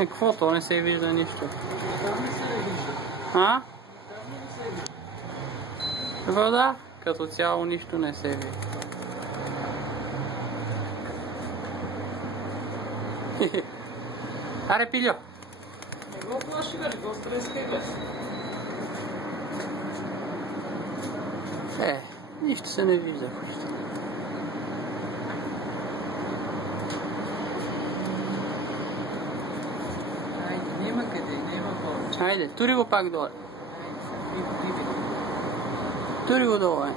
Какво? То не се вижда нищо. Там не се вижда. А? Там не се вижда. Вода? Като цяло нищо не се вижда. Аре, Пилю! Не го плаши, бе, не го стрескай, бе. Нищо се не вижда. Айде, няма къде, няма хора. Айде, тури го пак доле. Айде, Тури го доле.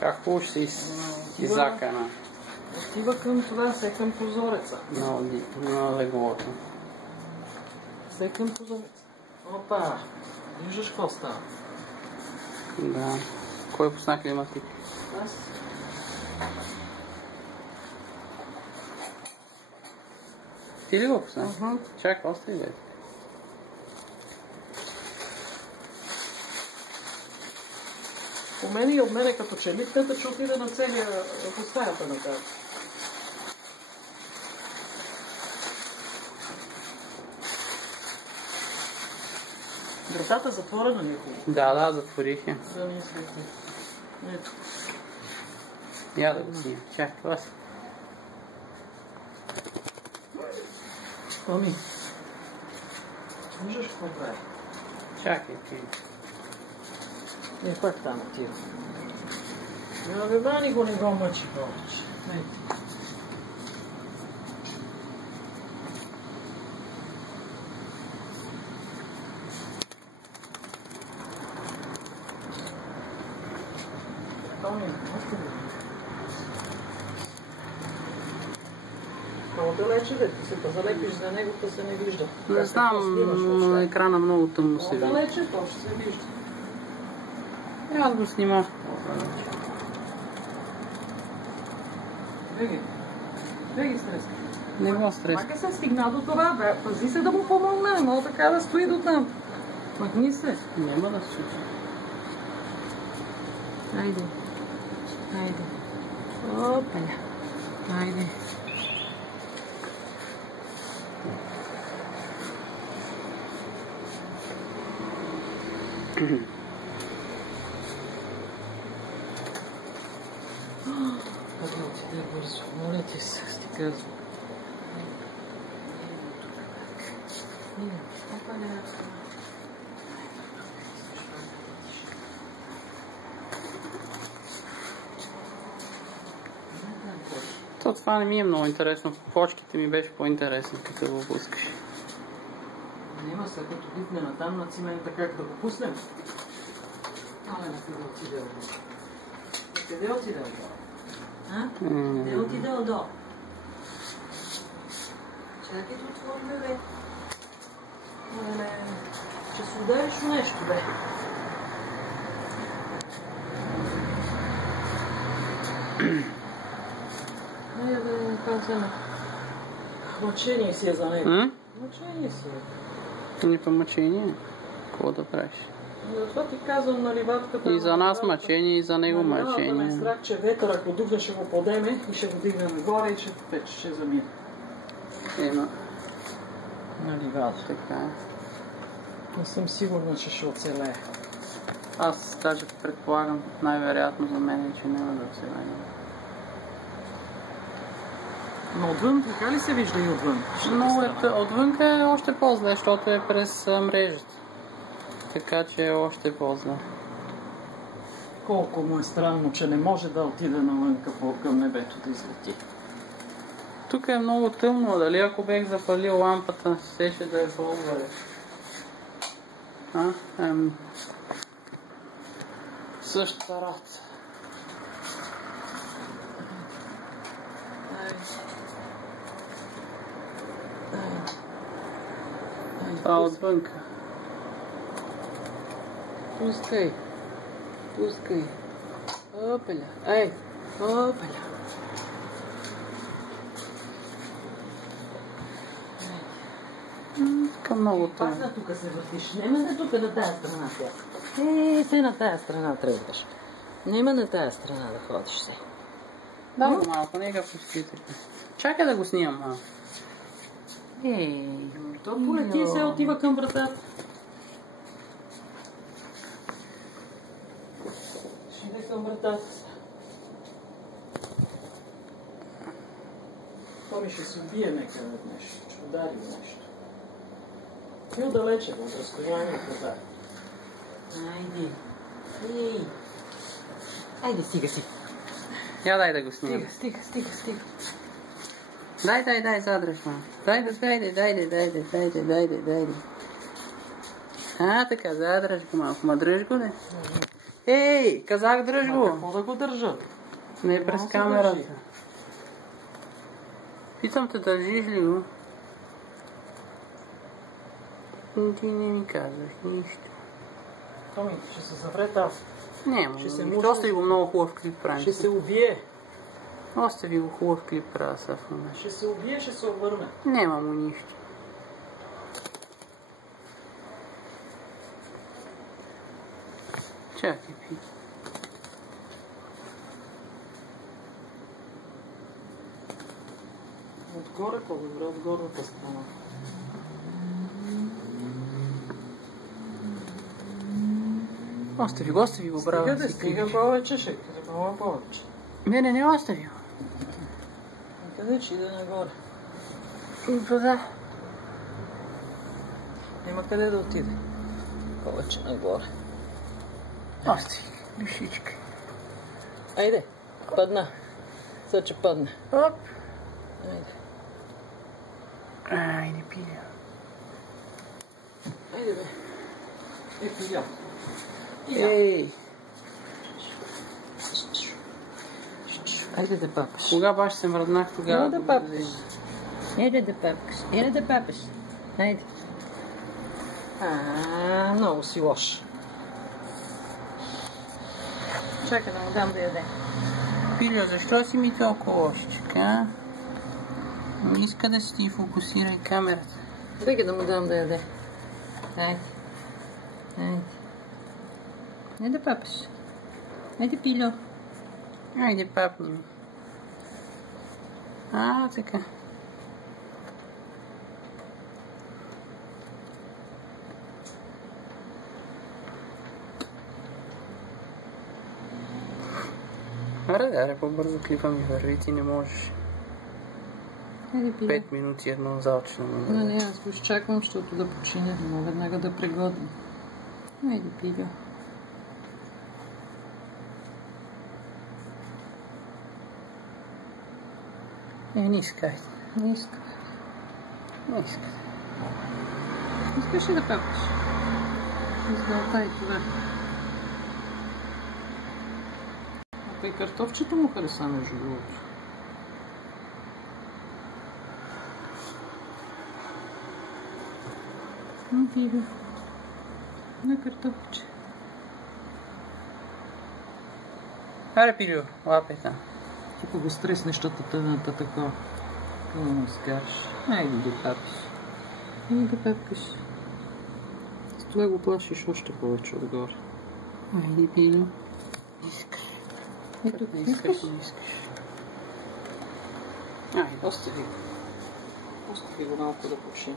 Как уж си изакана? Отива към това, все към прозореца. На леглото. Все към прозореца. Опа! Виждаш какво става? Да. Кой пусна климатик? Аз. Ти ли го пусна? Чакай, остри бе. У мене и от мене като че липката, че отиде на целия в стаята на тази. Вратата затворена ми е хубаво. Да, затворих я. Да не свети. Ето. Я да го снимам. Чакай, това си. Ами. Виждаш какво прави? Чакай, ти. Пак там отива. Бе, мани го, не го мъчи повече. Много далече, бе, ти се позалепиш за него, то се не вижда. Не знам, на екрана много тъмно се вижда. Много далече, то ще се вижда. Аз го снимам. Беги стреска. Не го стрес. Мака се стигна до това, бе. Пази се да му помогне, но така да стои до там. Махни се. Няма да се случи. Айде. Айде. Опаля. Айде. Отиде бързо. Моля ти се, ти казвам. Това не ми е много интересно. Почките ми беше по-интересно, като го пускаш. Няма сега като битне натам на цимента, как да го пуснем? Але на къде отиде отдолу? Къде отиде отдолу? А? Къде отиде отдолу? Чакай да отворим, бе. Ще се удариш в нещо, бе. Не, бе, там взема. Мъчение си е за него. Мъчение си е. Нито мъчение. Какво да правиш? Затова ти казвам на ливатката. И за нас мъчение, и за него мъчение. Да ме страх, че ветър, ако духне, ще го подеме и ще го дигнем горе и ще замине. Ема. На ливата. Така е. Не съм сигурна, че ще оцелее. Аз даже предполагам, най-вероятно за мен е, че няма да оцелее. Но отвън, така ли се вижда и отвън? Но отвън е още по-зле, защото е през мрежата. Така че е още по-зле. Колко му е странно, че не може да отиде навън към небето да излети. Тук е много тъмно, дали ако бех запалил лампата, щеше да е по-добре. Същата работа. Това отвънка. Пускай. Пускай. Опеля. Ай. Опеля. Към много Пак тъмно. на тука се въртиш. Нема на тука на тая страна сега. Се на тая страна тръгваш. Нема на тая страна да ходиш се. Да, малко, нека пустите. Чакай да го снимам малко. То полети и се отива към вратата. Ще иде към вратата се. Той ще се убие някъде от нещо. Ще удари нещо. Бил далече, от разстояние от вратата. Айде. Ей. Айде, стига си. Я дай да го снимам. Стига. Дай, задръж малко. Дайде. А, така, задръж го малко. Ма дръж го, не? Ей, казах дръж го. Какво да го държа? Не през камерата. Питам те, държиш ли го? Ти не ми казваш нищо. Томи, ще се завре там. Няма, Ще се нищо. Остави го много хубав клип правим. Ще се убие. Остави го хубав клип правя сега в момента. Ще се убие, ще се обърне. Няма му нищо. Чакай, пи. Отгоре по-добре, от горната страна. Остави го, браво. Стига повече, ще къде повече. Не, остави го. Къде ще иде нагоре? Да. Няма къде да отиде. Повече нагоре. Остави, душичка. Айде, падна. Сега че падне. Оп. Айде. Айде, пиля. Айде бе. Пиля. Ей. Айде да папаш. Кога баш се мръднах, тогава Да папаш. Айде да папаш. Айде. Много си лош. Чакай да му дам да яде. Пиля, защо си ми толкова лошичък, а? Не иска да си ти фокусирай камерата. Бега да му дам да яде. Айде. Не да папаш. Айде, Пилю. Айде, папни ми. А, така. Аре, по-бързо клипа ми върви, ти не можеш. Айде, Пилю. 5 минути едно залчено. Не, аз го изчаквам, защото да почине. Не мога веднага да пригодим. Айде, Пилю. Не искай. Не иска. Искаш ли да папаш? Изгълтай това. А и картофчето му хареса между другото. Пилю. На картофче. Аре, Пилю, лапай там. Ти па го стреснеш тътъната такова. Какво му скараш? Айде да папаш. Айде да папаш. С това го плашиш още повече отгоре. Айде, Пилю. Искаш. Ето, Не искаш. Айде, остави го малко да почине.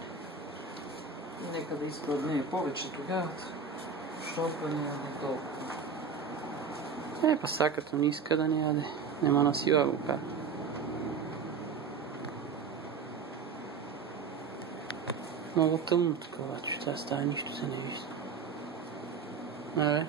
Нека да иска от нея повече тогава. Защото да не яде толкова. Па сега като не иска да не яде. Нема на сила го прави. Много тъмно такова, че това става, нищо се не вижда. Аре?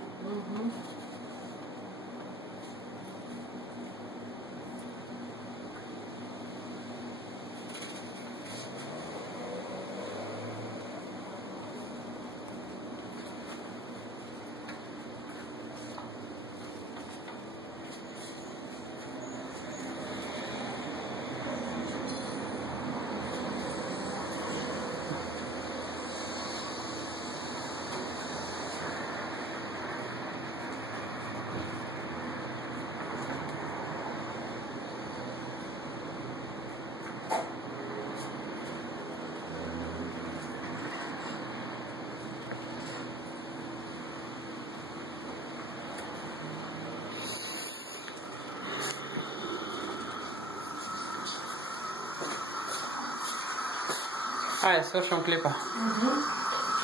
Айде, свършвам клипа.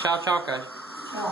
Чао, чао, кажи. Чао.